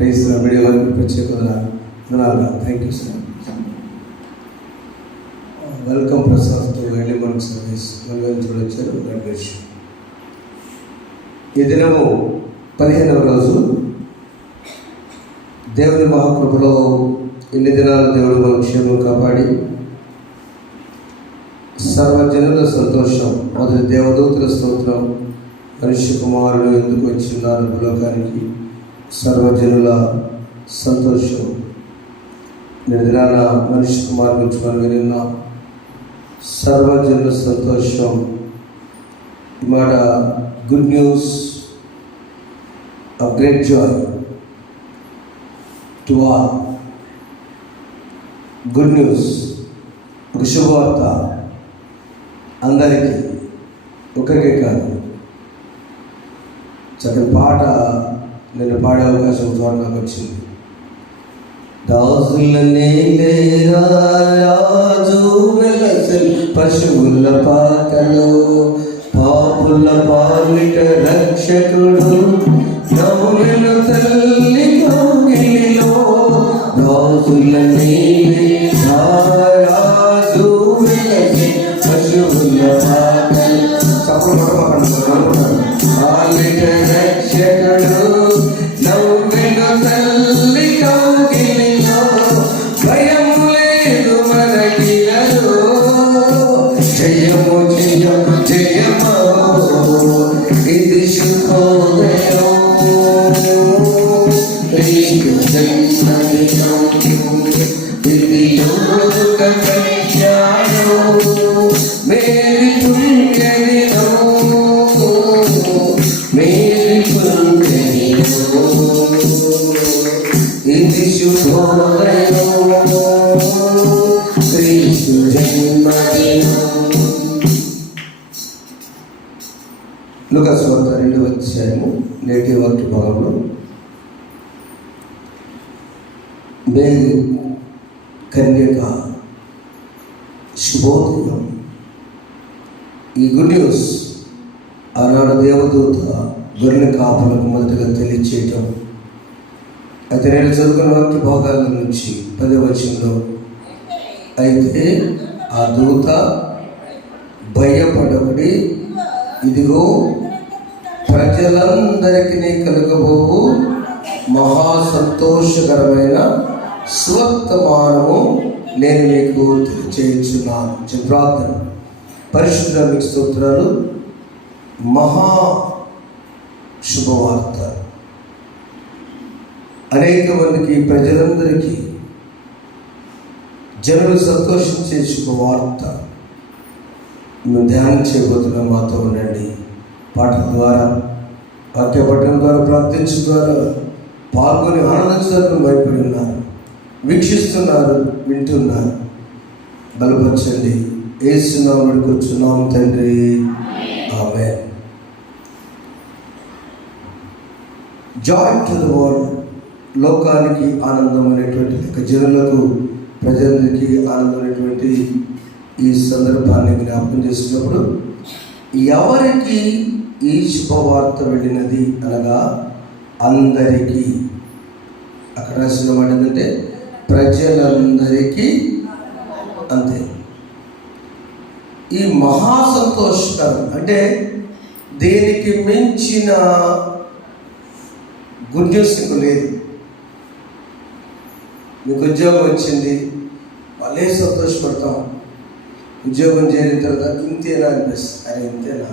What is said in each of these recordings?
Praise media వారికి ప్రత్యేక వందనాలు. Thank you sir. Welcome Prasad to early morning service. చూడొచ్చారు. God bless you. ఈ దినము 15వ రోజు. దేవుని మహాకృపలో ఇన్ని దినాలు దేవుడు మన క్షేమం కాపాడి సర్వజనుల సంతోషం, మొదటి దేవదూతుల స్తోత్రం, మనిషి కుమారుడు ఎందుకు వచ్చిన్నారు లోకానికి, సర్వజనుల సంతోషం. నేను దినాన మనిషి కుమారు గురించి మనం విన్నాం. సర్వజనుల సంతోషం మాట, good news of great Joy to all. Good news, ఒక శుభవార్త అందరికీ, ఒకరికే కాదు. చక్కని పాట నేను పాడే అవకాశం చోట నాకు వచ్చింది. దాసులనే రాజు వెలసల్ పశువుల పాకలో, పాపుల పాలిట రక్షకుడు నవ్వెను తల్లి కౌగిలిలో. దాసులనే రాజు వెలసల్ పశువుల పాకలో, పాలిట రక్షకుడు నవ్వెను తల్లి కౌగిలిలో. భయము లేదు మనకిలలో, జయము జయము జయము, ఇది శుభోదయం. ఇది లోక కళ్యాణం, మేరీ పుణ్యదినం, మేరీ పుణ్యదినం, ఇది శుభోదయం, క్రీస్తు జన్మదినం. లూకా సువార్త 2వ అధ్యాయము నేటి వాక్య భాగంలో, మేరీ కన్యక శుభోదయం. ఈ గుడ్ న్యూస్ ఆనాడు దేవదూత గొర్రెల కాపులకు మొదటగా తెలియచేయటం. అయితే నేను చదువుకున్న వాక్య భాగాల నుంచి 10వ వచనంలో, అయితే ఆ దూత భయపడబడి, ఇదిగో ప్రజలందరికీ కలుగబోవు మహా సంతోషకరమైన స్వర్తమానము నేను మీకు తెలియచేయుచున్నాను. ప్రార్థన. పరిశుద్ధ మీకు స్తోత్రాలు. మహా శుభవార్త, అనేక మందికి, ప్రజలందరికీ, జనులు సంతోషించే శుభవార్త మేము ధ్యానం చేయబోతున్నాం. మాతో ఉండండి. పాటల ద్వారా, వాక్య పఠనం ద్వారా, ప్రార్థించడం ద్వారా పాల్గొని ఆనందించడానికి భయపడి ఉన్నారు, వీక్షిస్తున్నారు, వింటున్నారు. బలపరచండి. యేసు నామములో కూర్చున్నాం తండ్రి, amen. Joy to the world. లోకానికి ఆనందం అనేటువంటి, జనులకు, ప్రజలకి ఆనందం అనేటువంటి ఈ సందర్భాన్ని జ్ఞాపకం చేసినప్పుడు, ఎవరికి ఈ శుభవార్త వెళ్ళినది అనగా అందరికీ. అక్కడ రాసిన మాట ఏంటంటే ప్రజలందరికీ. అంతే. ఈ మహా సంతోషకరం అంటే దేనికి మించిన గుడ్ న్యూస్ ఇంకో లేదు. మీకు ఉద్యోగం వచ్చింది, వాళ్ళే సంతోషపడతాం. ఉద్యోగం చేరిన తర్వాత ఇంతేనా అనిపిస్తుంది. అరే ఇంతేనా.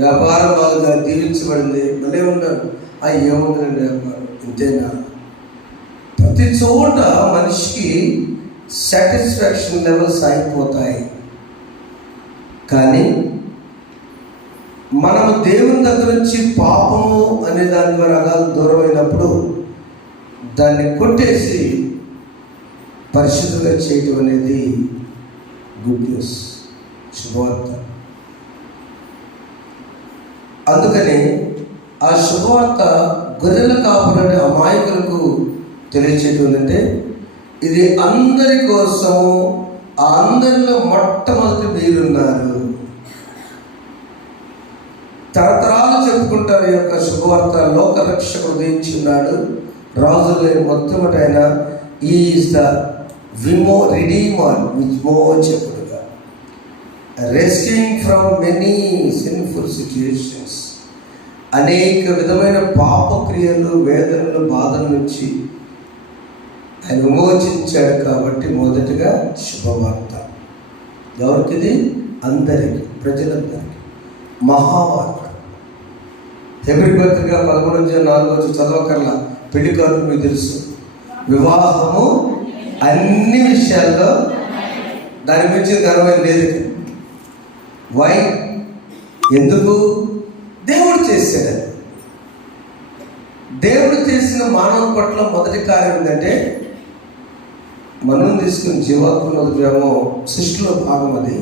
వ్యాపారం బాగా దీవించబడింది, భలే ఉన్నాను, ఏముందండి వ్యాపారం, ఇంతేనా. ప్రతి చోట మనిషికి సాటిస్ఫాక్షన్ లెవెల్స్ అయిపోతాయి. కానీ మనము దేవుని దగ్గర నుంచి పాపము అనే దాని ద్వారా దూరం అయినప్పుడు దాన్ని కొట్టేసి పరిశుద్ధంగా చేయటం అనేది గుడ్ న్యూస్, శుభవార్త. అందుకని ఆ శుభవార్త గొర్రెల కాపులనే అమాయకులకు తెలియచేయటం ఏంటంటే, ఇది అందరి కోసము, ఆ అందరిలో మొట్టమొదటి మీరున్నారు. తరతరాలు చెప్పుకుంటారు ఈ యొక్క శుభవార్త. లోక రక్షకుడు ఉదయించున్నాడు, రాజులే మొట్టమొదటి ఆయన. ఈజ్ ద రిడీమర్, విమోచకుడుగా, rescuing from many sinful situations. అనేక విధమైన పాపక్రియలు, వేదనలు, బాధల నుంచి ఆయన విమోచించాడు. కాబట్టి మొదటిగా శుభవార్త ఎవరికిది? అందరికీ, ప్రజలందరికీ మహావార్త. హెబ్రీ పత్రిక 11:4 చదవకర్లా. పెళ్లి కాదు, మీకు తెలుసు. వివాహము అన్ని విషయాల్లో దాని మించి ఘనమైన లేదు. వై? ఎందుకు? దేవుడు చేశాడు. దేవుడు చేసిన మానవ పట్ల మొదటి కార్యం ఏంటంటే, మనం తీసుకుని జీవాత్మలో సృష్టిలో భాగం. అది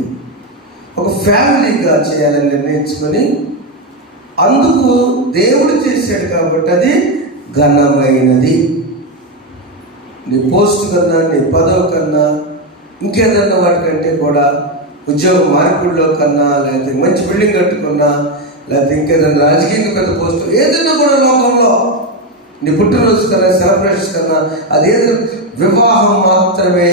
ఒక ఫ్యామిలీగా చేయాలని నిర్ణయించుకొని అందుకు దేవుడు చేశాడు. కాబట్టి అది ఘనమైనది. నీ పోస్ట్ కన్నా, నీ పదవి కన్నా, ఇంకేదన్నా వాటికంటే కూడా, ఉద్యోగ మార్పిడిలో కన్నా, లేకపోతే మంచి బిల్డింగ్ కట్టుకున్నా, లేకపోతే ఇంకేదైనా రాజకీయంగా పెద్ద పోస్ట్ ఏదైనా కూడా లోకంలో నీ పుట్టినరోజు కన్నా, సెలబ్రేషన్స్ కన్నా, అదేదో వివాహం మాత్రమే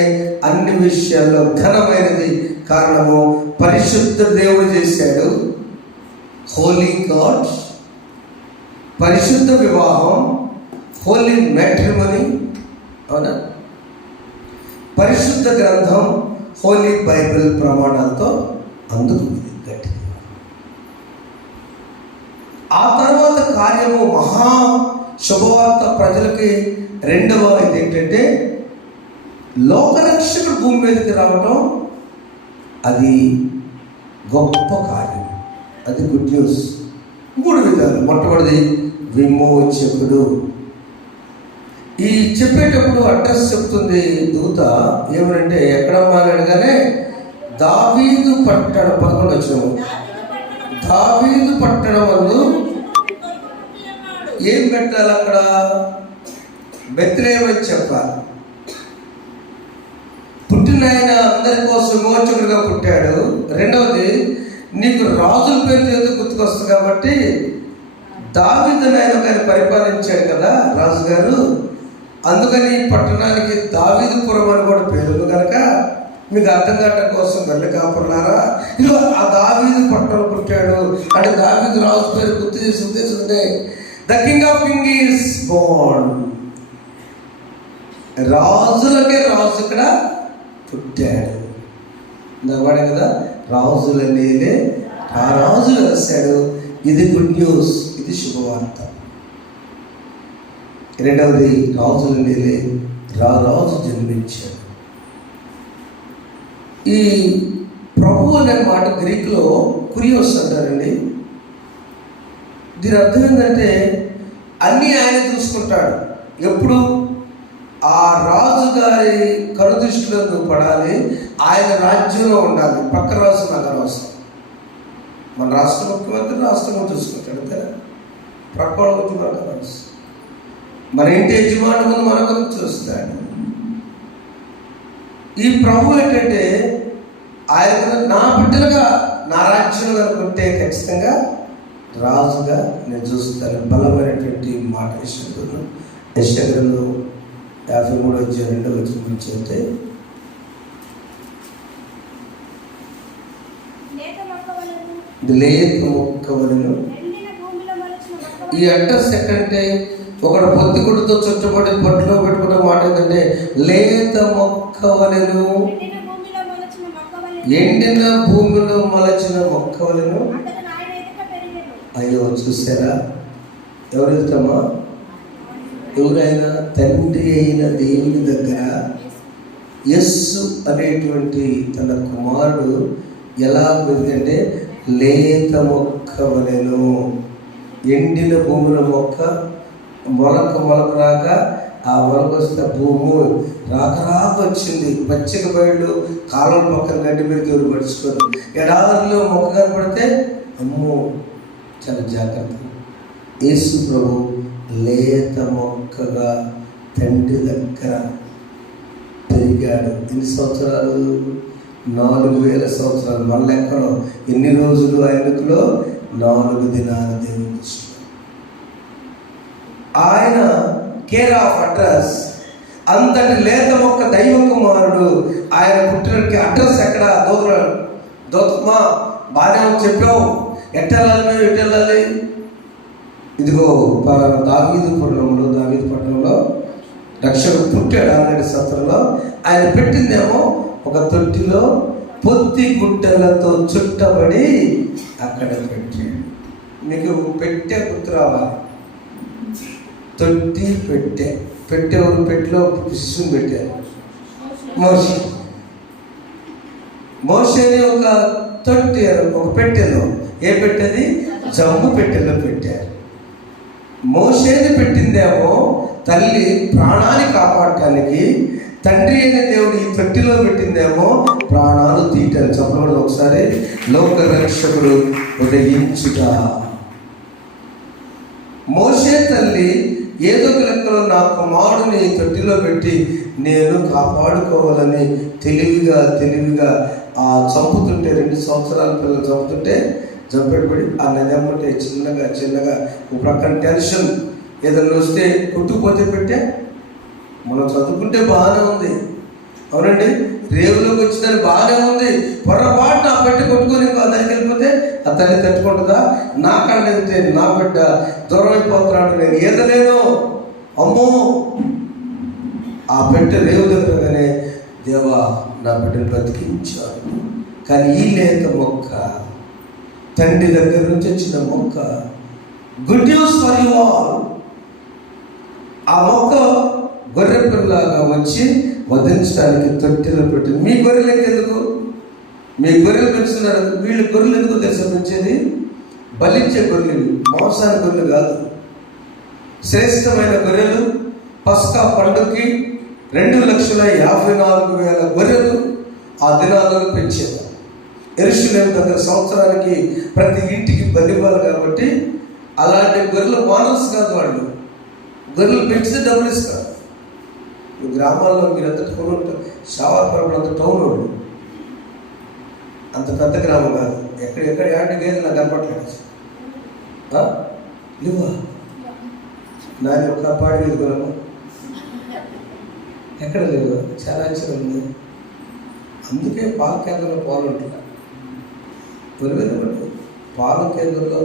అన్ని విషయాల్లో ఘనమైనది. కారణము పరిశుద్ధ దేవుడు చేశాడు. హోలీ గాడ్, పరిశుద్ధ వివాహం, హోలీ మ్యాట్రిమనీ. అవునా? పరిశుద్ధ గ్రంథం, హోలీ బైబిల్ ప్రమాణాలతో అందుకుంది గట్టి. ఆ తర్వాత కార్యము మహా శుభవార్త ప్రజలకి. రెండవ ఇది ఏంటంటే, లోకరక్షకుడు భూమి మీదకి రావటం. అది గొప్ప కార్యం, అది గుడ్ న్యూస్. 3 విధాలు. మొట్టమొదటిది విమోచకుడు. ఈ చెప్పేటప్పుడు అడ్రస్ చెప్తుంది దూత. ఏమనంటే, ఎక్కడమ్మా అని అడగానే, దావీదు పట్టణం. 11 వచ్చినాము. దావీదు పట్టణం అందు ఏం పెట్టాలి? అక్కడ బెత్లెహేం అని చెప్పాలి. పుట్టిన ఆయన అందరి కోసం విమోచకుడిగా పుట్టాడు. రెండవది, నీకు రాజుల పేరు ఎందుకు గుర్తుకొస్తుంది కాబట్టి, దావీదుని ఆయన పరిపాలించాడు కదా రాజుగారు. అందుకని పట్టణానికి దావీదుపురం అని కూడా పేరుంది కనుక మీకు అర్థం కావడం కోసం వెళ్ళి కాపురులారా, ఇదిగో ఆ దావీదు పట్టణం పుట్టాడు అంటే దావీదు రాజు పేరు గుర్తు చేసి ఉద్దేశం ఉంది. The king of king is born. రాజులకే రాజు ఇక్కడ పుట్టాడు. వాడే కదా రాజుల నేలే ఆ రాజు వేశాడు. ఇది గుడ్ న్యూస్, ఇది శుభవార్త. రెండవది, రాజుల నేలే రాజు జన్మించాడు. ఈ ప్రభు అనే మాట గ్రీకులో కురియోస్ అంటారండి. దీని అర్థం ఏంటంటే, అన్నీ ఆయన చూసుకుంటాడు. ఎప్పుడు ఆ రాజుగారి కనుదృష్టిలో నువ్వు పడాలి, ఆయన రాజ్యంలో ఉండాలి. పక్క రాజు నాకు అనవసరం. మన రాష్ట్ర ముఖ్యమంత్రి రాష్ట్రంలో చూసుకుంటాడు కదా, ప్రక్క వాళ్ళకి మనకు అనవసరం. మన ఇంటి యజమాని ముందు మన గురించి చూస్తాడు. ఈ ప్రభు ఏంటంటే, ఆయన నా బిడ్డలుగా నా రాజ్యంలో అనుకుంటే ఖచ్చితంగా రాజుగా నేను చూస్తాను. బలమైనటువంటి మాట యెషయాలో 53:2 చదివితే, లేత మొక్కవలను. ఈ అడ్రస్ ఎక్కడంటే, ఒకడు పొత్తిగుడ్డుతో చుట్టబడి పొట్టులో పెట్టుకున్న మాట ఏంటంటే, లేత మొక్కవలను, ఎండిన భూమిలో మొలచిన మొక్కవలను. అయ్యో, చూసారా? ఎవరెళ్తామా? ఎవరైనా తండ్రి అయిన దేవుని దగ్గర యస్సు అనేటువంటి తన కుమారుడు ఎలా పెరిగిందంటే, లేత మొక్కవలెను. ఎండిన భూముల మొక్క మొలక రాక, ఆ మొలక వస్తే భూము రాక వచ్చింది. పచ్చిక బయళ్ళు కాలం పక్కన గడ్డి మీద ఎవరు పడుచుకోరు. ఎడారిలో మొక్క కనపడితే అమ్మో చాలా జాగ్రత్త. యేసు ప్రభు లేత మొక్కగా తండ్రి దగ్గర పెరిగాడు. ఎన్ని సంవత్సరాలు? 4000 సంవత్సరాలు. మన లెక్కలో ఎన్ని రోజులు ఆయనకులో? 4 దినాలు దేవుడు ఆయన కేర్ ఆఫ్ అడ్రస్. అంతటి లేత మొక్క దైవ కుమారుడు. ఆయన పుట్టినకి అడ్రస్ ఎక్కడ? దోతమా బాగానే చెప్పావు, ఎట్టెళ్ళాలి, మేము ఎట్టెళ్ళాలి? ఇదిగో దావీదు పట్టణంలో రక్షకుడు పుట్టాడు ఆల్రెడీ సత్రంలో. ఆయన పెట్టిందేమో ఒక తొట్టిలో పొత్తి గుడ్డలతో చుట్టబడి అక్కడ పెట్టాడు. మీకు పెట్టే గుర్తు రావాలి. తొట్టి పెట్టేవారు పెట్టిలో శిశువుని పెట్టారు. మోషేని ఒక తొట్టి ఒక పెట్టెలో, ఏ పెట్టేది? జమ్ము పెట్టెలో పెట్టారు. మోషేని పెట్టిందేమో తల్లి ప్రాణాన్ని కాపాడటానికి, తండ్రి అయిన దేవుడు ఈ తొట్టిలో పెట్టిందేమో ప్రాణాలు తీయటానికి. చెప్పకూడదు ఒకసారి? లోక రక్షకుడు ఉదయించుట. మోషే తల్లి ఏదో ఒక లెక్కలో నా కుమారుడిని తొట్టిలో పెట్టి నేను కాపాడుకోవాలని తెలివిగా ఆ చంపుతుంటే, 2 సంవత్సరాల పిల్లలు చంపుతుంటే చంపెట్టుబడి ఆ నదమ్మటే చిన్నగా ఒక ప్రక్కన టెన్షన్, ఏదన్నా వస్తే కొట్టుకుపోతే పెట్టే. మనం చదువుకుంటే బాగానే ఉంది, అవునండి, రేవులోకి వచ్చిందని బాగానే ఉంది. పొరపాటు ఆ పెట్టి కొట్టుకొని దానికి వెళ్ళిపోతే ఆ తల్లి తట్టుకుంటుందా? నా కళ్ళు వెళ్తే నా బిడ్డ దూరం అయిపోతున్నాడు, నేను ఈదలేను, అమ్మో. ఆ పెట్టె రేవు దగ్గరగానే దేవా నా బిడ్డను బ్రతికించాడు. కానీ ఈ లేత మొక్క, తండ్రి దగ్గర నుంచి వచ్చిన మొక్క, good news for you all. ఆ మొక్క గొర్రె పిల్లగా వచ్చి వధించడానికి తొట్టిలో పెట్టింది. మీ గొర్రెలకి ఎందుకు? మీ గొర్రెలు పెంచుతున్నారు. వీళ్ళు గొర్రెలు ఎందుకు తెలుసా పెంచేది? బలిచ్చే గొర్రెలు, మాంసానికి గొర్రెలు కాదు. శ్రేష్టమైన గొర్రెలు. పస్కా పండుగకి 2,54,000 గొర్రెలు ఆ దినాలలో పెంచేవారు. యెరూషలేము దగ్గర సంవత్సరానికి ప్రతి ఇంటికి బలివ్వాలి కాబట్టి అలాంటి గొర్రెలు మానస్ కాదు. వాళ్ళు గొర్రెలు పెంచితే డబ్బులు ఇస్తారు. ఈ గ్రామాల్లో మీరు ఎంత టౌన్ ఉంటారు, షావర్పురం అంత టౌన్ ఉంది, అంత పెద్ద గ్రామం కాదు. ఎక్కడ యాడ్ గేదెలు నాకు కనపట్లేదు. లేవా నాని ఒక పాడి మీద కొనము ఎక్కడ లేవు. చాలా ఆశ్చర్యం ఉంది. అందుకే పాల కేంద్రంలో పాలు ఉంటున్నారు. కొనివెళ్ళవాడు పాల కేంద్రంలో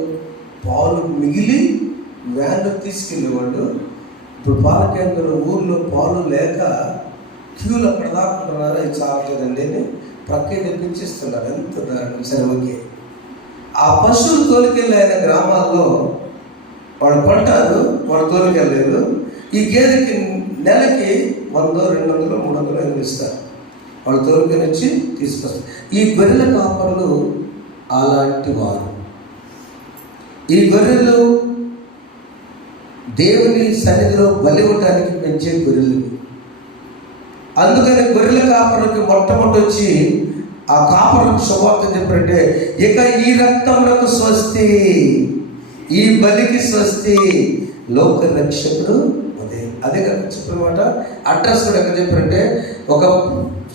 పాలు మిగిలి వ్యాన్లో తీసుకెళ్ళేవాడు. ఇప్పుడు పాల కేంద్రంలో ఊర్లో పాలు లేక క్యూలు అక్కడ దాక్కుంటున్నారా, ఇది చాలట్లేదండి అని ప్రక్కే తెప్పించిస్తున్నారు. ఎంత దారుణం. సరే, ఓకే. ఆ పశువులు తోలుకెళ్ళి ఆయన గ్రామాల్లో వాళ్ళు కొంటారు, వాళ్ళు తోలుకెళ్ళలేరు. ఈ గేదెకి నెలకి 100, 200, 300 ఇస్తారు. వాళ్ళు తోలుకొని వచ్చి తీసుకొస్తారు. ఈ గొర్రెల కాపరులు అలాంటి వారు. ఈ గొర్రెలు దేవుని సన్నిధిలో బలి ఇవ్వడానికి పెంచే గొర్రెలు. అందుకని గొర్రెల కాపరులకి మొట్టమొదటి వచ్చి ఆ కాపరులకు శుభవార్త చెప్పారంటే, ఇక ఈ రక్తములకు స్వస్తి, ఈ బలికి స్వస్తి, లోక రక్షకుడు అదే కదా చెప్పినమాట. అడ్రస్ కూడా ఎక్కడ చెప్పారంటే, ఒక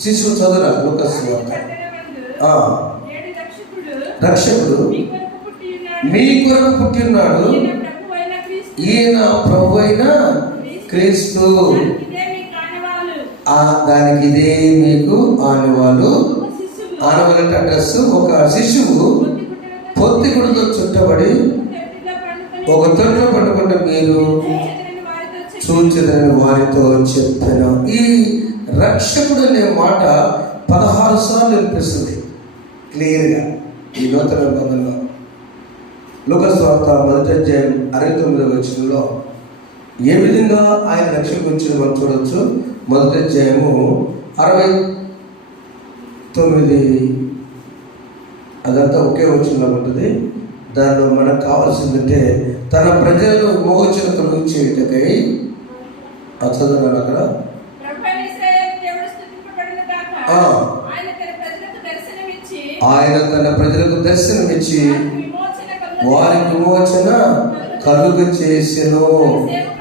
శిశువు చదువురా లూకాసు వార్త. రక్షకుడు మీ కొరకు పుట్టి ఉన్నాడు, ఈయన ప్రభు అయిన క్రీస్తు. దానికి ఇదే మీకు ఆనవాలు. ఆనవాలంటే అడ్రస్. ఒక శిశువు పొత్తి గుడితో చుట్టబడి ఒక తొట్టిలో పట్టుకుంటే మీరు చూచదని వారితో చెప్పాను. ఈ రక్షకుడు అనే మాట 16 సార్లు వినిపిస్తుంది క్లియర్గా ఈ నూతన నిబంధనలో. లూకాసు వార్త 1వ అధ్యాయం 69వ వచనంలో ఏ విధంగా ఆయన రక్షకుడు వచ్చింది మనం చూడవచ్చు. 1వ అధ్యాయము 69, అదంతా ఒకే వచనంలో ఉంటుంది. దానిలో మనకు కావాల్సిందంటే తన ప్రజలను విమోచన కలిగించేటకై చదువున్నాను అక్కడ. ఆయన తన ప్రజలకు దర్శనమిచ్చి వారికి విమోచన కలుగ చేసెను.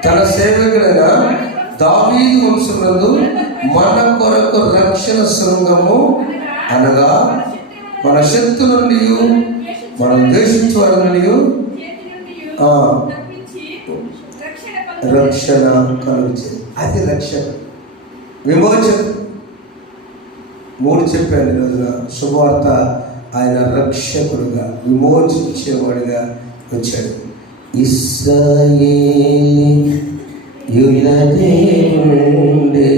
తన సేవకుడైన దావీదు వంశమునందు మన కొరకు రక్షణ శృంగము, అనగా మన శక్తుల నుండి మనం ద్వేషించే వారి నుండి రక్షణ కలుగుతుంది. అది రక్షణ, విమోచన. 3 చెప్పాను ఈరోజున. శుభవార్త, ఆయన రక్షకుడుగా, విమోచించేవాడిగా వచ్చాడు. ఇశ్రాయేలీయుల దేవుడే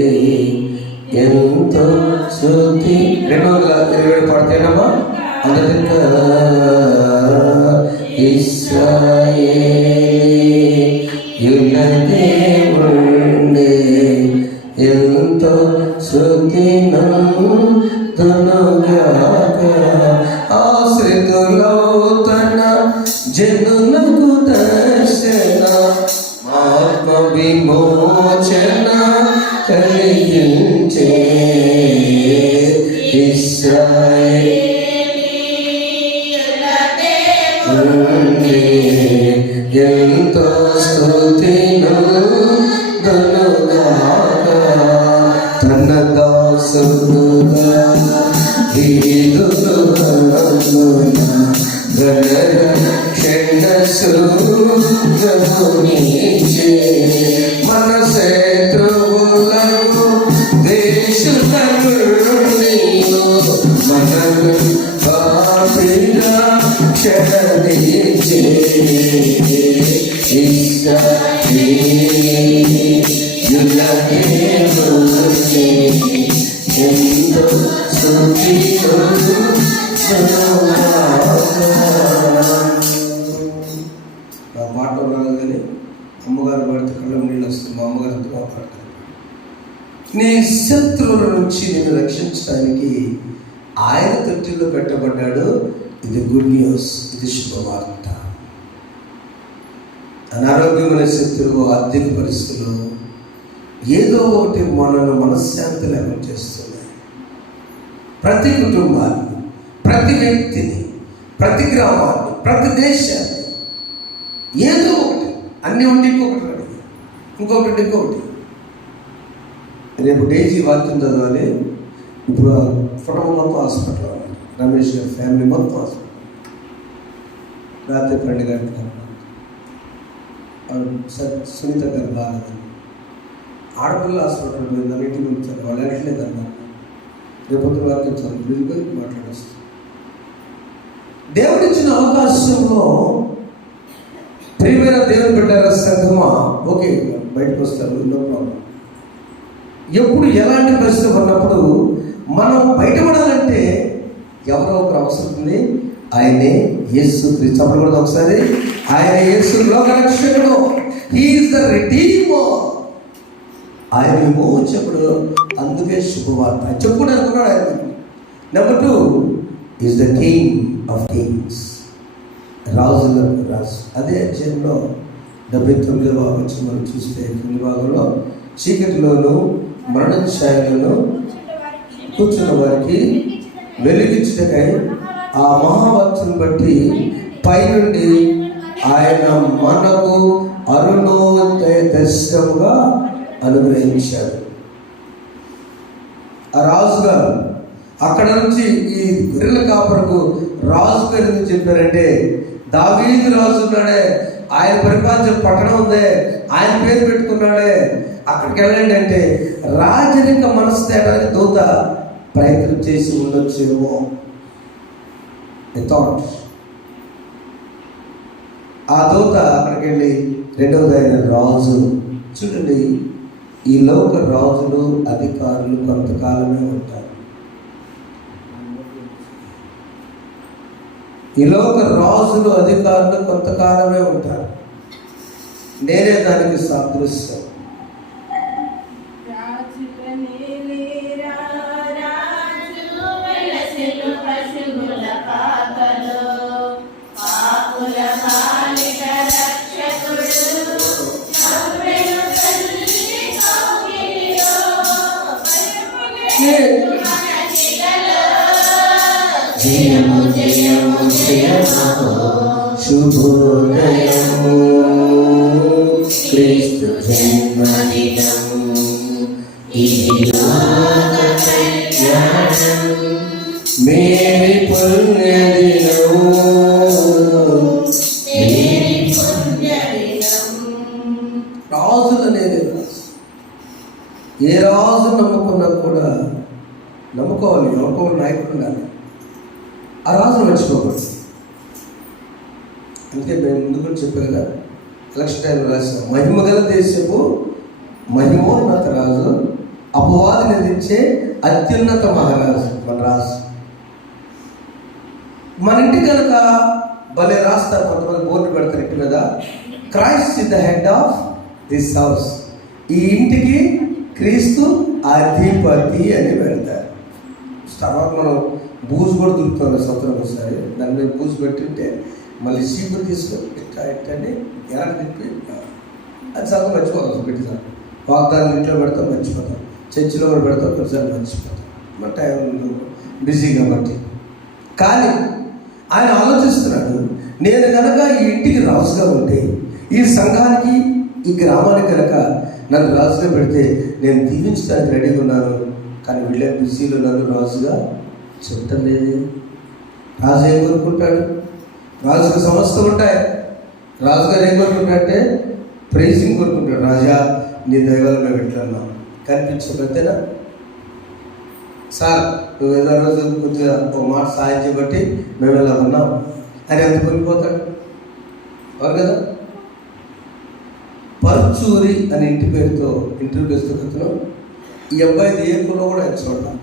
ఎంతో స్తుతి. 227 పాడతానమ్మా అందరికీ. ఇశ్రాయేలీయుల దేవుడే ఎంతో స్తుతినందునుగాక. ఆశ్రితులో తన జనులకు దర్శన ఆత్మ విమోచన కలిగించే. ఇశ్రాయేలీయుల దేవుడే ఎంతో స్తుతినందునుగాక. తన దాసుడుగా గణరక్షణ సూరమునిచే. మన శత్రువులకు దేశుల నుండి మనకు పాపిగా క్షణించే. ఇశ్రాయేలీయుల దేవుడే ఎంతో నా మాట రాగానే అమ్మగారు పడితే కళ్ళం నీళ్ళు వస్తుంది. మా అమ్మగారు అంతా మాట్లాడతారు. నీ శత్రువుల నుంచి నేను రక్షించడానికి ఆయన తొట్టిలో పెట్టబడ్డాడు. ఇది గుడ్ న్యూస్, ఇది శుభవార్త. అనారోగ్యమైన శత్రువు, ఆర్థిక పరిస్థితులు ఏదో ఒకటి మనను మనశ్శాంతి లేకుండా చేస్తున్నాయి. ప్రతి కుటుంబాన్ని, ప్రతి వ్యక్తిని, ప్రతి గ్రామాన్ని, ప్రతి దేశాన్ని ఏదో ఒకటి, అన్నీ ఉంటే ఇంకొకటి. రేపు డైజీ వాక్యం చదవాలి. ఇప్పుడు కుటుంబం మొత్తం హాస్పిటల్, రమేష్ గారి ఫ్యామిలీ మొత్తం హాస్పిటల్. రాత్రి 12 గంటలకు సునీత గారు బాగాలేదని ఆడపిల్ల హాస్పిటల్ పోయిందని ఇంటికి పంపించారు. వాళ్ళు వెళ్ళట్లేదన్నారు. రేపొద్దు వాక్యం చదువుపోయి మాట్లాడేస్తారు. దేవుడిచ్చిన అవకాశంలో ప్రియమైన దేవుని బిడ్డల సంఘమా, ఓకే బయటకు వస్తారు, నో ప్రాబ్లం. ఎప్పుడు ఎలాంటి పరిస్థితి ఉన్నప్పుడు మనం బయటపడాలంటే ఎవరో ఒకరు అవసరం ఉంది. ఆయనే యేసు క్రీస్తు. కూడా ఒకసారి ఆయన యేసు లోక రక్షకుడు. He is the redeemer. ఆయన విమోచకుడు. అందుకే శుభవార్త చెప్పుకోవడానికి కూడా ఆయన. Number 2 is the king of Kings, రాజులకు రాజు. అదే అధ్యాయంలో 79వ వచనం మనం చూస్తే కింది భాగంలో, చీకటిలోను మరణ ఛాయలను కూర్చున్న వారికి వెలిగించుటకై ఆ మహాభక్తుని బట్టి పైనుండి ఆయన మనకు అరుణోదయ దర్శనముగా అనుగ్రహించాడు. ఆ రాజుగారు అక్కడ నుంచి ఈ గొర్రెల కాపరకు రాజు పేరు ఎందుకు చెప్పారంటే, దావీదు రాజు ఉన్నాడే, ఆయన పరిపాలించిన పట్టణం ఉందే, ఆయన పేరు పెట్టుకున్నాడే, అక్కడికి వెళ్ళండి అంటే రాజరిక మనసు తేడానికి దూత ప్రయత్నం చేసి ఉండొచ్చేమో. థాట్. ఆ దూత అక్కడికి వెళ్ళి రెండవదైన రాజు. చూడండి, ఈ లోక రాజులు అధికారులు కొంతకాలమే ఉంటారు. ఈ లోక రాజులు అధికారులు కొంతకాలమే ఉంటారు. నేనే దానికి సాదృశ్యం. జయము జయము జయము శుభోదయము క్రీస్తు జన్మదినము ఇది లోక కళ్యాణం మేరీ పుణ్యదినము మేరీ పుణ్యదినం. రాజు ఏ రాజు నమ్ముకున్నా కూడా నమ్ముకోవాలి, ఎవరికో నాయకుడు ఉండాలి, ఆ రాజును మర్చిపోకూడదు. అందుకే మేము ముందు కూడా చెప్పాను కదా, ఎలక్షన్ టైంలో రాసాం, మహిమగల దేశపు మహిమోన్నత రాజు, అపవాదిని ఎదిరించే అత్యున్నత మహారాజు మన రాజు. మన ఇంటి కనుక భలే రాస్తారు, కొంతమంది బోర్డు పెడతారు ఇంటి మీద, Christ is the head of this house. ఈ ఇంటికి క్రీస్తు అధిపతి అని పెడతారు. తర్వాత మనం బూజు కూడా దొరుకుతుంది సంవత్సరం ఒకసారి, దాని మీద బూజు పెట్టింటే మళ్ళీ సీపులు తీసుకొని ఎట్టండి ఎలా తిప్పి అది చదువు మర్చిపోతాం. పెట్టిసాం వాగ్దానం ఇంట్లో పెడతాం, మర్చిపోతాం, చర్చిలో కూడా పెడతాం, కొన్నిసార్లు మర్చిపోతాం, మన టైం బిజీ కాబట్టి. కానీ ఆయన ఆలోచిస్తున్నాడు, నేను కనుక ఈ ఇంటికి రాజుగా ఉంటే, ఈ సంఘానికి ఈ గ్రామానికి కనుక నన్ను రాజుగా పెడితే నేను దీవించడానికి రెడీగా ఉన్నాను. కానీ వీళ్ళే బిజీలో నన్ను రాజుగా చెప్పటం లేదు. రాజు ఏం కోరుకుంటాడు? రాజుకు సమస్యలు ఉంటాయి. రాజుగారు ఏం కోరుకుంటాడంటే ప్రైజింగ్ కోరుకుంటాడు. రాజా నీ దైవాలు మేము ఎట్లన్నా కనిపించకపోతేనా సార్, నువ్వు ఏదో రోజు కొద్దిగా ఒక మాట సాయం చేయబట్టి మేము ఇలా ఉన్నాం అని ఎంత కొనిపోతాడు? అవును కదా. పర్చూరి అని ఇంటి పేరుతో ఇంటర్వ్యూ చేస్తున్న ఈ అబ్బాయిది ఏ కులం కూడా ఆయన చూడాలి.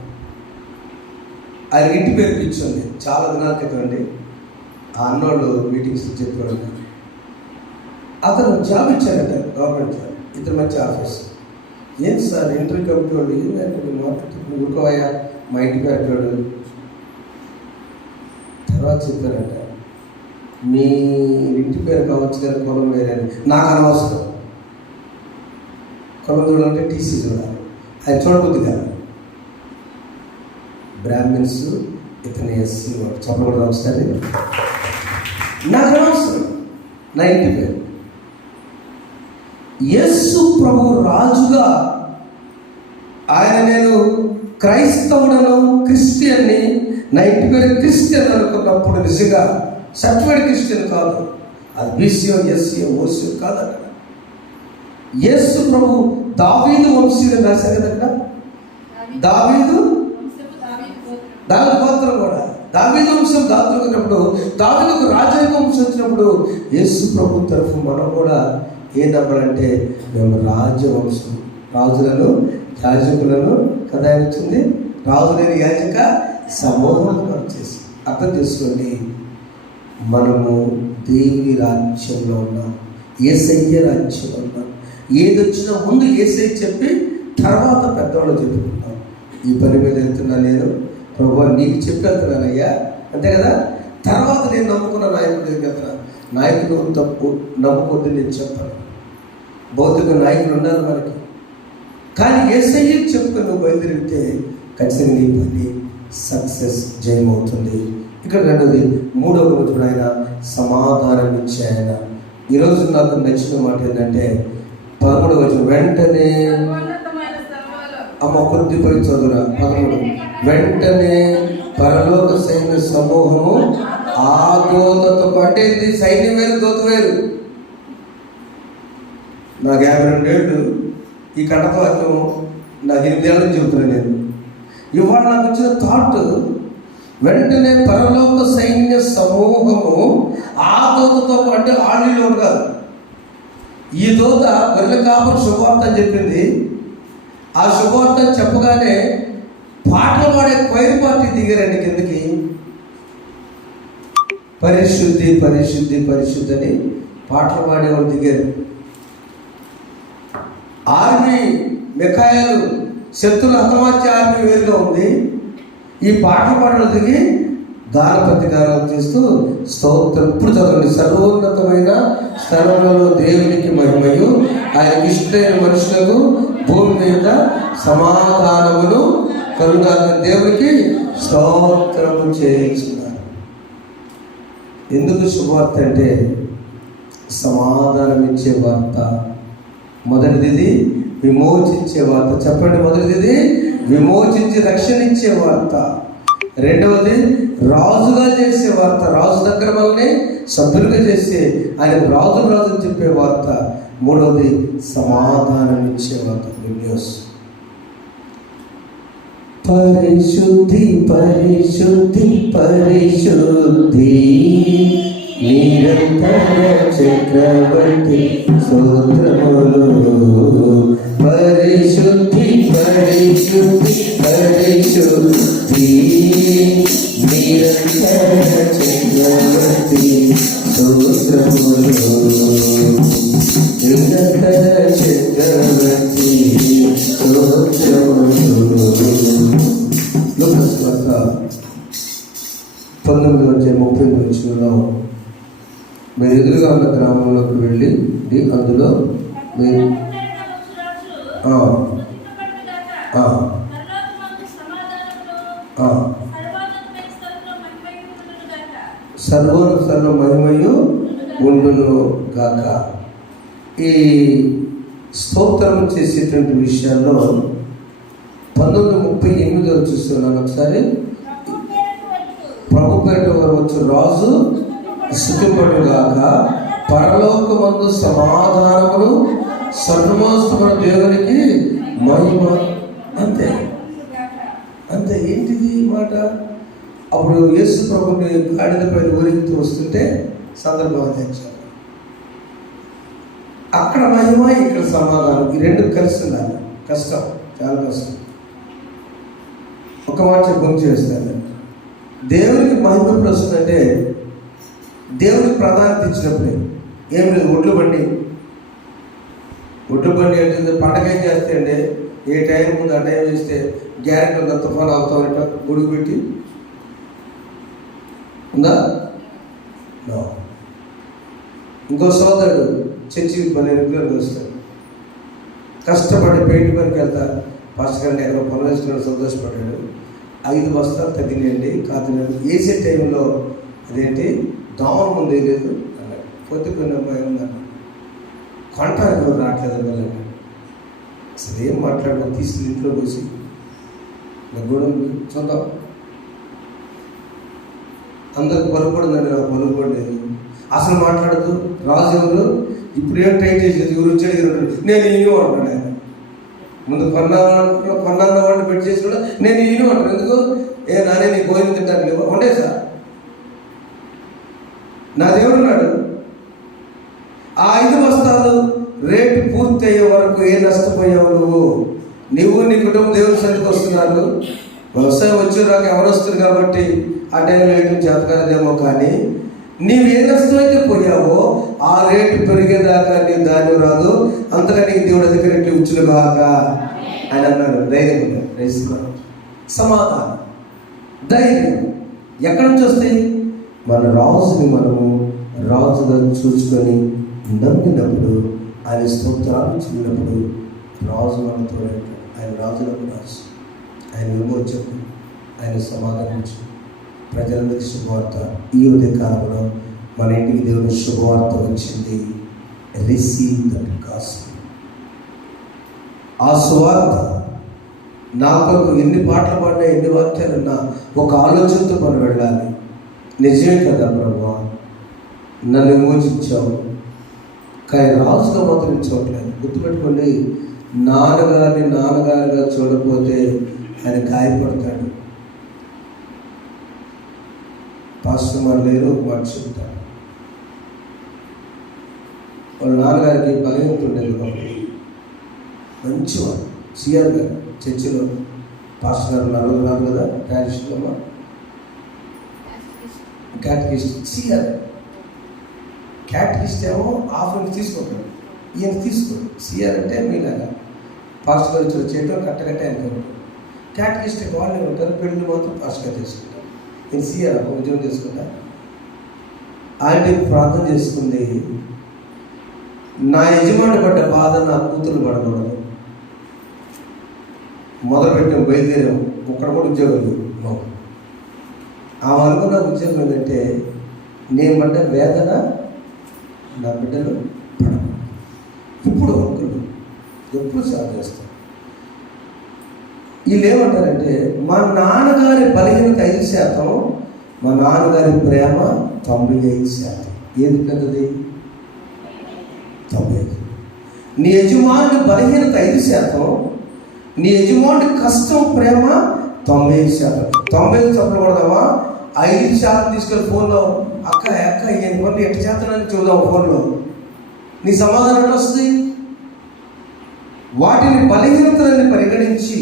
ఆయన ఇంటి పేరు పిచ్చింది. చాలా దినాల క్రితం అండి ఆ అన్నోళ్ళు మీటింగ్స్ చెప్పాడు. అతను జాబ్ ఇచ్చారట, గవర్నమెంట్ జాబ్, ఇతను మంచి ఆఫీస్. ఏంటి సార్ ఇంటర్వ్యూ కమిటీ వాళ్ళు ఏంటంటే మాట్లాడుతూ ఊరుకోవయ్యా మా ఇంటి పేరు. తర్వాత చెప్పారట, మీ ఇంటి పేరు కావచ్చు కానీ కులం వేరే, నాకు అనవసరం. కులం చూడాలంటే టీసీ చూడాలి. ఆయన చూడబుద్ది కదా. బ్రాహ్మిన్స్, ఇతని ఎస్సీ వాడు చెప్పకూడదు ఒకసారి. నాకు అనవసరం నా ఇంటి పేరు. యేసు ప్రభు రాజుగా ఆయన నేను క్రైస్తవుడను, క్రిస్టియన్ని, నా ఇంటి పేరు క్రిస్టియన్ అనుకున్నప్పుడు నిజంగా సర్టిఫైడ్ క్రిస్టియన్ కాదు, అది బీసీఓ, ఎస్సీఓ, ఓసీఓ కాదట. యేసు ప్రభు దావీదు వంశీయులు రాశారు కదా. దావీదు గోత్రం కూడా, దావీదు వంశం దాచుకున్నప్పుడు, దావీదుకు రాజరిక వంశం వచ్చినప్పుడు యేసు ప్రభు తరఫు మనం కూడా ఏం నమ్మాలంటే మేము రాజవంశం, రాజులను యాజకులను కదా వచ్చింది, రాజులేని యాజక సమూహం చేసి. అర్థం చేసుకోండి, మనము దేవుని రాజ్యంలో ఉన్నాం, యేసయ్య రాజ్యంలో ఉన్నాం. ఏది వచ్చినా ముందు యేసయ్య చెప్పి తర్వాత పెద్దవాళ్ళు చెప్పుకుంటాం. ఈ పని మీద వెళ్తున్నా నేను, ప్రభు నీకు చెప్పి వెళ్తున్నానయ్యా, అంతే కదా. తర్వాత నేను నమ్ముకున్న నాయకుడి దగ్గర వెళ్తున్నా, నాయకుడు తప్పు నమ్ముకుంటే నేను చెప్పాను. భౌతిక నాయకులు ఉన్నారు మనకి, కానీ యేసయ్య చెప్పుకొని నువ్వు బయలుదేరితే ఖచ్చితంగా నీ పని సక్సెస్ జయమవుతుంది. ఇక్కడ రెండోది, మూడవ రోజు కూడా ఆయన సమాధానం ఇచ్చే ఆయన. ఈరోజు నాకు నచ్చిన మాట ఏంటంటే 11వ వచనం, వెంటనే అమ్మ కొద్ది పై చదువురా 11. వెంటనే పరలోక సైన్య సమూహము ఆ దూతతో పాటు, ఇది సైన్యం వేరు, దూత వేరు. నాకు 52 ఏళ్ళు, ఈ కటక వాక్యం నాకు 8 ఏళ్ళని చెబుతున్నాను నేను. ఇవాళ నాకు వచ్చిన థాట్, వెంటనే పరలోక సైన్య సమూహము ఆ దూతతో పాటు, ఆళ్ళలో కాదు. ఈ దూత గొర్రెల కాపరి శుభవార్త అని చెప్పింది. ఆ శుభవార్త చెప్పగానే పాటలు పాడే క్వైర్ పార్టీ దిగారండి కిందకి. పరిశుద్ధి పరిశుద్ధి పరిశుద్ధి అని పాటలు పాడేవాళ్ళు దిగారు. ఆర్మీ మిఖాయలు శత్రులు హతమార్చే ఆర్మీ వేరుగా ఉంది. ఈ పాటలు పాటలు దిగి గాన ప్రతికారాలు చేస్తూ స్తోత్రం. ఇప్పుడు చదవండి, సర్వోన్నతమైన స్థలంలో దేవునికి మహిమయు, ఆయనకి ఇష్టమైన మనుషులకు భూమి మీద సమాధానమును కలుగాలని దేవునికి స్తోత్రము చేయించున్నారు. ఎందుకు శుభవార్త అంటే సమాధానం ఇచ్చే వార్త. మొదటిది విమోచించే వార్త. చెప్పండి, మొదటిది విమోచించి రక్షణ ఇచ్చే వార్త. రెండవది రాజుగా చేసే వార్త, రాజు దగ్గర వల్లనే సభ్యులుగా చేసే ఆయన రాజు చెప్పే వార్త. మూడవది సమాధానం ఇచ్చే వార్త, గుడ్ న్యూస్. పరిశుద్ధి పరిశుద్ధి పరిశుద్ధి నిరంతర చక్రవర్తి స్తోత్రములు. పరిశుద్ధి పరిశుద్ధి పరిశుద్ధి నిరంతర చక్రవర్తి స్తోత్రములు. నిరంతర చక్రవర్తి స్తోత్రములు. లూకాసు వార్త 19:30 మీరు ఎదురుగా ఉన్న గ్రామంలోకి వెళ్ళి అందులో మీరు సర్వోన్నత మహిమయు ఉండును గాక. ఈ స్తోత్రం చేసేటువంటి విషయాల్లో 19:38 చూస్తున్నాను. ఒకసారి ప్రభు పేరిట వచ్చు రాజు స్తుతింపడు గాక, పరలోకమందు సమాధానమును సర్వోన్నతమైన దేవునికి మహిమ. అంతే అంతే. ఏంటిది మాట? అప్పుడు యేసు ప్రభుని గాడిదపై ఊరేగుతూ వస్తుంటే సందర్భం తెచ్చారు. అక్కడ మహిమ, ఇక్కడ సమాధానం, ఈ రెండు కలిసి ఉండాలి. కష్టం, చాలా కష్టం. ఒక మాట గుర్తు చేస్తాను. దేవునికి మహిమ ఎప్పుడు వస్తుందంటే దేవునికి ప్రాధాన్యత ఇచ్చినప్పుడే. ఏం లేదు, ఒడ్లు బండి అంటే పండగ ఏం చేస్తే అండి, ఏ టైం ముందు ఆ టైం చేస్తే గ్యారెంటీ ఉందా తుఫాను అవుతామని గొడుగు పెట్టి ఉందా? ఇంకో సోదరుడు చర్చికి పని రెగ్యులర్గా వస్తాడు. కష్టపడి పెయింట్ పనికి వెళ్తా, ఫస్ట్ కంటే ఎక్కడో పనులు వేసుకున్నాడు, సంతోషపడ్డాడు. 5 బస్తాలు తగ్గినాయండి కాదు వేసే టైంలో అదేంటి దోమల ముందు వేయలేదు అన్నాడు. పొద్దుకున్న అమ్మాయి ఉందన్నాడు. కాంట్రాక్ట్ ఎవరు రావట్లేదు వెళ్ళండి. అసలు ఏం మాట్లాడుకో, తీసుకుని ఇంట్లో పోసి గూడెం చూద్దాం. అందరికి పలుకుపడిందండి, నాకు పలుకుపడలేదు. అసలు మాట్లాడదు. రాజు ఎవరు? ఇప్పుడు ఏం ట్రై చేసేది, ఎవరు వచ్చాడు, నేను ఈయన అంటాడు. ఆయన ముందు కొన్నాన్న వాడిని పెట్టి చేసి కూడా నేను ఈయన అంటాను. ఎందుకు? నానే నీ భోజనం తింటాను లేవు ఉండే సార్, నా దేవుడున్నాడు. ఆ 5 బస్తాలు రేటు పూర్తి అయ్యే వరకు ఏ నష్టపోయావు నువ్వు నీ కుటుంబం దేవుని సన్నిధికి వస్తున్నారు. వ్యవసాయం వచ్చేదాకా ఎవరు వస్తుంది కాబట్టి ఆ టైంలో వేయడం చేతకాలేదేమో, కానీ నీవు ఏ నష్టమైతే పోయావో ఆ రేటు పెరిగేదాకా నీ ధాన్యం రాదు, అంతగా నీకు దేవుడి దగ్గర రెట్లు ఉచ్చులుగాక అని అన్నాడు. ధైర్యంగా రైతున్నారు. సమాధానం, ధైర్యం ఎక్కడి నుంచి వస్తాయి? మన రాజుని మనము రాజుగా చూసుకొని నమ్మినప్పుడు, ఆయన స్తోత్రాలు చిన్నప్పుడు రాజు మనతో ఆయన రాజులకు రాజు, ఆయన విమోచకుడు, ఆయన సమాధానించు. ప్రజలందరికీ శుభవార్త. ఈ ఉదయ కాలంలో మన ఇంటికి దేవుని శుభవార్త వచ్చింది. Receive that gospel. ఆ సువార్త నా కొరకు ఎన్ని పాటలు పాడినా, ఎన్ని వాక్యాలున్నా ఒక ఆలోచనతో మనం వెళ్ళాలి. నిజమే కదా ప్రభువా, నన్ను విమోచించావు, కానీ రాజుగా మాత్రం చూడలేదు. గుర్తుపెట్టుకోండి, నాన్నగారిగా చూడకపోతే ఆయన గాయపడతాడు. పాస్టర్ గారు లేరు, ఒక మాట చెప్తారు. వాళ్ళ నాన్నగారికి బలహీనత ఉండేది కాబట్టి మంచివాడు. సిఆర్ గారు చర్చిలో పాస్టర్ గారు రాదు కదా, ట్రాడిషనల్ క్యాటకిస్ట్. సిఆర్ క్యాటకిస్ట్ ఏమో ఆఫర్ తీసుకుంటాడు, ఈయన తీసుకోడు. సిఆర్ అంటే మీలాగా పాస్టర్ గారు చేయడం కట్టగట్టే ఆయన ఉంటాడు. క్యాటకిస్ట్ వాళ్ళే ఉంటారు, పెళ్ళి మాత్రం పాస్టర్ గారు చేసుకుంటారు. ఈయన సిఆర్ ఉద్యోగం చేసుకుంటా. ఆయన ప్రార్థన చేసుకుంది, నా యజమాని పడ్డ బాధ నా కూతురు పడకూడదు. మొదలుపెట్టాం, బయలుదేరాం. ఒక్కడ కూడా ఉద్యోగం లేదు. ఆ అనుకున్న ఉద్యోగం ఏంటంటే, నేను పడ్డ వేదన నా బిడ్డలు పడకూడదు. ఇప్పుడు అంకులు ఎప్పుడు సేవ చేస్తాం. వీళ్ళు ఏమంటారంటే, మా నాన్నగారి బలహీనత 5%, మా నాన్నగారి ప్రేమ 95%. ఏది పెద్దది? 95. నీ యజమానుడి బలహీనత 5%, నీ యజమానుడి కష్టం ప్రేమ 90%. 90% కొడదామా? 5% తీసుకెళ్ళి ఫోన్లో అక్క ఏం పనులు ఎట్లా చేస్తానని చూద్దాం ఫోన్లో. నీ సమాధానం ఎట్లా వస్తుంది? వాటిని బలహీనతలని పరిగణించి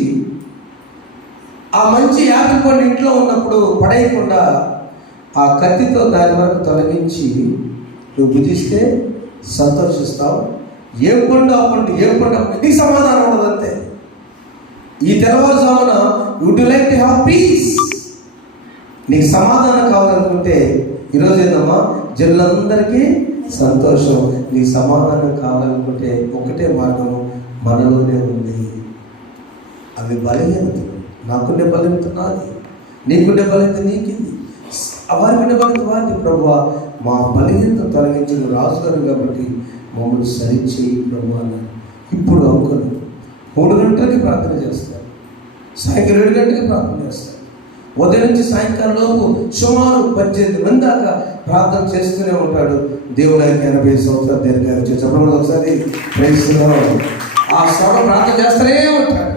ఆ మంచి యాపిల్ పండు ఇంట్లో ఉన్నప్పుడు పడేయకుండా ఆ కత్తితో దాని వరకు తొలగించి నువ్వు భుజిస్తే సంతోషిస్తావు. ఏం పండు ఆ పండు, ఏం పండు నీ సమాధానం ఉండదు అంతే. ఈ తెల్లవారుజామున would you like to have peace? నీకు సమాధానం కావాలనుకుంటే ఈరోజు ఏందమ్మా, జనులందరికీ సంతోషం. నీకు సమాధానం కావాలనుకుంటే ఒకటే మార్గము మనలోనే ఉంది. అవి బలహీనతలు. నాకుండే బలహీనత నాది, నీకుండే బలహీనత నీకింది, వారికి బలహీనత వారికి. ప్రభువా, మా బలహీనత తొలగించిన రాజుగారు కాబట్టి మమ్మల్ని సరిచేయి ప్రభు అన్నారు. ఇప్పుడు అంకులు 3 గంటలకి ప్రార్థన చేస్తారు, సాయంకాలం 7 గంటలకి ప్రార్థన చేస్తారు. ఉదయం నుంచి సాయంకాలం లోపు సుమారు 18 మంది దాకా ప్రార్థన చేస్తూనే ఉంటాడు. దేవుడు ఆయనకి 80 సంవత్సరాలు దీర్ఘాయువు చెప్పడం ఒకసారి ప్రేమిస్తున్నాడు. ఆ సభ ప్రార్థన చేస్తూనే ఉంటాడు.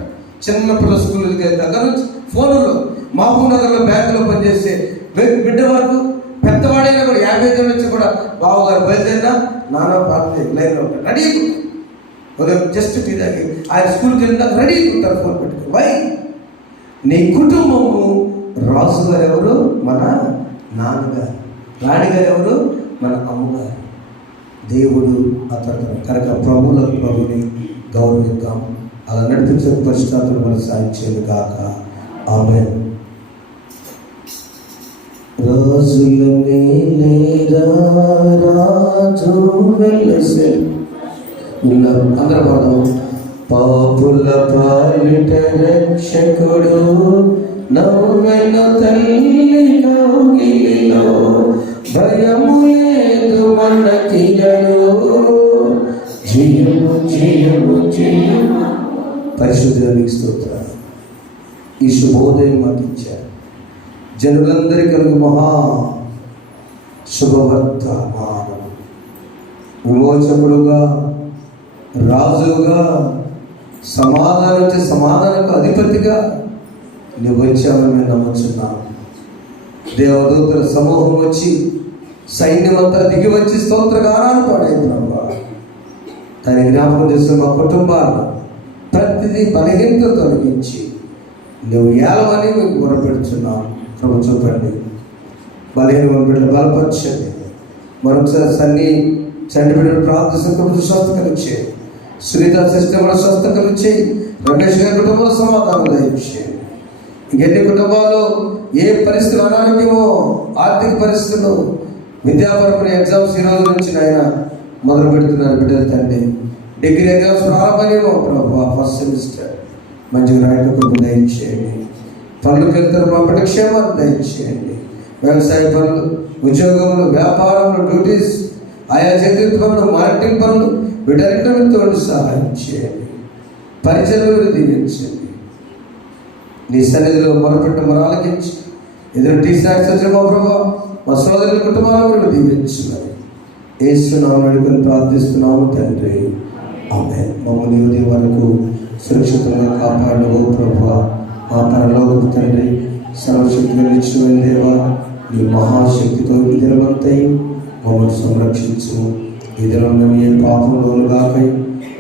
చిన్న పిల్లల స్కూల్కి దగ్గర నుంచి ఫోన్లో మహబూబ్ నగర్లో బ్యాంకులో పనిచేసే బిడ్డ వరకు పెద్దవాడైనా కూడా 50 నుంచి కూడా బావగారు బయలుదేరినా నానా ప్రార్థన లైన్లో ఉంటాడు, రెడీగా ఉంటాడు. ఉదయం జస్ట్ టీ తాగి ఆయన స్కూల్కి వెళ్ళినా రెడీగా ఉంటారు ఫోన్ పెట్టుకుని. వై? నీ కుటుంబము రాజుగారు ఎవరు? మన నాన్నగారు. రాణిగారు ఎవరు? మన అమ్మగారు. దేవుడు అతను కనుక ప్రభుని గౌరవిద్దాం. అలా నడిపించే పరిష్కారం మనం సాధించేది కాక. ఆమేన్. రాజులనే రాజు వెలసే అందరూ పడదాం. పాపుల పాలిట రక్షకుడు నవ్వెను తల్లి కౌగిలిలో, భయము లేదు మనకిగలో, జయము జయము జయము. పరిశుద్ధునికి స్తోత్రాలు. ఈ శుభోదయం మాకు ఇచ్చారు. జనులందరికీ కలుగు మహా శుభవర్తమానం. విమోచకుడుగా, రాజుగా, సమాధానకు అధిపతిగా నువ్వు వచ్చావని మేము నమ్ముచున్నాం. దేవదూతల సమూహం వచ్చి సైన్యమంతా దిగి వచ్చి స్తోత్రగానాన్ని పాడైంది ప్రభా. దాని జ్ఞాపకం చేస్తున్న మా కుటుంబాలు ప్రతిదీ బలహీనత తొలగించి నువ్వు ఏలవని మీకు మొరపెడుతున్నావు ప్రభు. చూపండి, బలహీన బిడ్డలు బలపరచండి. మరొకసారి చండి బిడ్డలు ప్రార్థిస్తున్నప్పుడు స్వస్థ కలిగించే, సునీత సిస్టర్ కూడా స్వస్థ కలిగించే, రమేష్ గారి కుటుంబంలో సమాధానం దయచేయండి. ఇంకెన్ని కుటుంబాలు ఏ పరిస్థితులు, అనారోగ్యమో, ఆర్థిక పరిస్థితులు, విద్యాపరమైన ఎగ్జామ్స్ ఈ రోజు నుంచి ఆయన మొదలు పెడుతున్నారు బిడ్డలు తండ్రి. డిగ్రీ ఎగ్జామ్స్ ప్రారంభమేమో ప్రభు. ఫస్ట్ సెమిస్టర్ మంచిగా రాయటం దయచేయండి. పనులకు వెళ్తారు మా బిడ్డ క్షేమాన్ని దయచేయండి. వ్యవసాయ పనులు, ఉద్యోగములు, వ్యాపారంలో, డ్యూటీస్, ఆయా చేతి పనులు, మార్కెటింగ్ పనులు బిడ్డలతో సహాయం చేయండి. పరిచయలు దీవించండి. నీ సన్నిధిలో మొరపెట్టు మొరాలకించి ఎదురు టీ స్నాక్స్ వచ్చిన మా ప్రభావ మా సోదరుల కుటుంబాలను దీవించున్నది. యేసునామమున వేడుకొని ప్రార్థిస్తున్నాము తండ్రి. ఆమేన్. మమ్మల్ని ఉదయం వరకు సురక్షితంగా కాపాడు ఓ ప్రభువా. మా పరలోకపు తండ్రి, సర్వశక్తిగా నిలిచిన దేవా, నీ మహాశక్తితో ఈ దినమంతయు మమ్మల్ని సంరక్షించు. ఈ దినం మేము ఏ పాపంలోను కాకై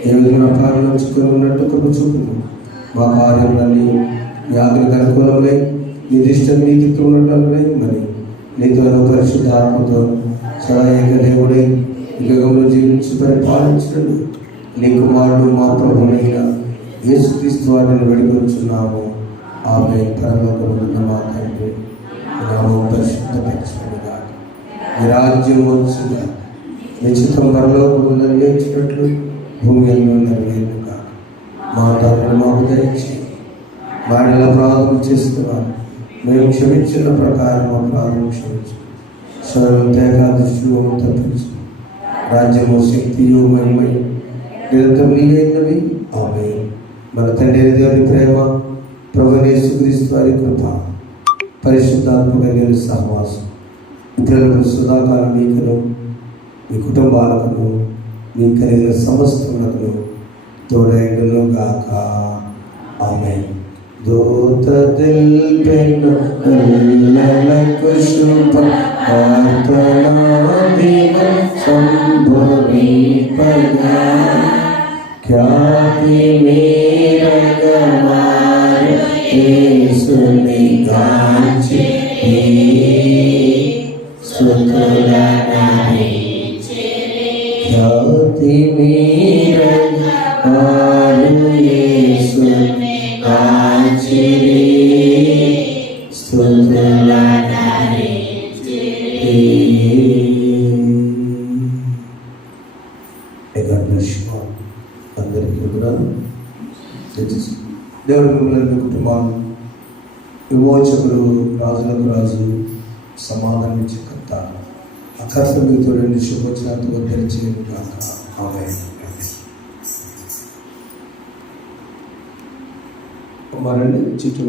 ఏ విధంగా ప్రారంభించుకొని ఉన్నట్టు కృప చూపును. మా కార్యములన్నీ నీ ఆజ్ఞకు అనుకూలములై నీ దృష్టిని నీకు ఉన్నట్లే మరి నీతో పరిశుద్ధ ఆత్మతో సదా ఏక దేవుడై యుగంలో జీవించి పరిపాలించడం నీ కుమారుడు మా ప్రభువైన యేసుక్రీస్తు వారిని వేడుకొంచున్నాము. ఆమేన్. పరలోకమున్న మా తండ్రి, నామము పరిశుద్ధపరచబడుగా, నీ రాజ్యం వచ్చుగా, నీ చిత్తం పరలోకమున నెరవేర్చినట్లు భూమి యందు నెరవేరుగా. మా తరపున మాకు దయచేయి. వాడిల అపరాధం చేస్తున్నాను మేము క్షమించిన ప్రకారం అపరాధం క్షమించు. సర్వం తేగా దృష్టిలో తప్పించు. రాజ్యము, శక్తియు, మహిమయు నిరంతరం నీవైనవి. ఆమేన్. మన తండ్రి దేవుని ప్రేమ, ప్రభువైన యేసుక్రీస్తు వారి కృప, పరిశుద్ధాత్మక దేవుని సహవాసం ఇతరులకు సదాకాలం మీకును మీ కుటుంబాలకు మీ కలిగిన సమస్తములకు తోడైండును గాక. ఆమేన్. దూత తెల్పెను పిల్లలకు శుభ వార్తనాదిన సంభవింపగా ఖ్యాతి మీరగమారు యేసుని గాంచి ఖ్యాతి మీరగమారు యేసుని గాంచి అందరికీ కూడా దేవుడు మిమ్మల్ని కుటుంబాలు విమోచకులు రాజులకు రాజు సమాధానం ఇచ్చే కర్త ఆ కర్త మీతో రెండు శుభోచనాలతో తెరిచేయను కాక ఆమేన్. కుమారుని చిట్టు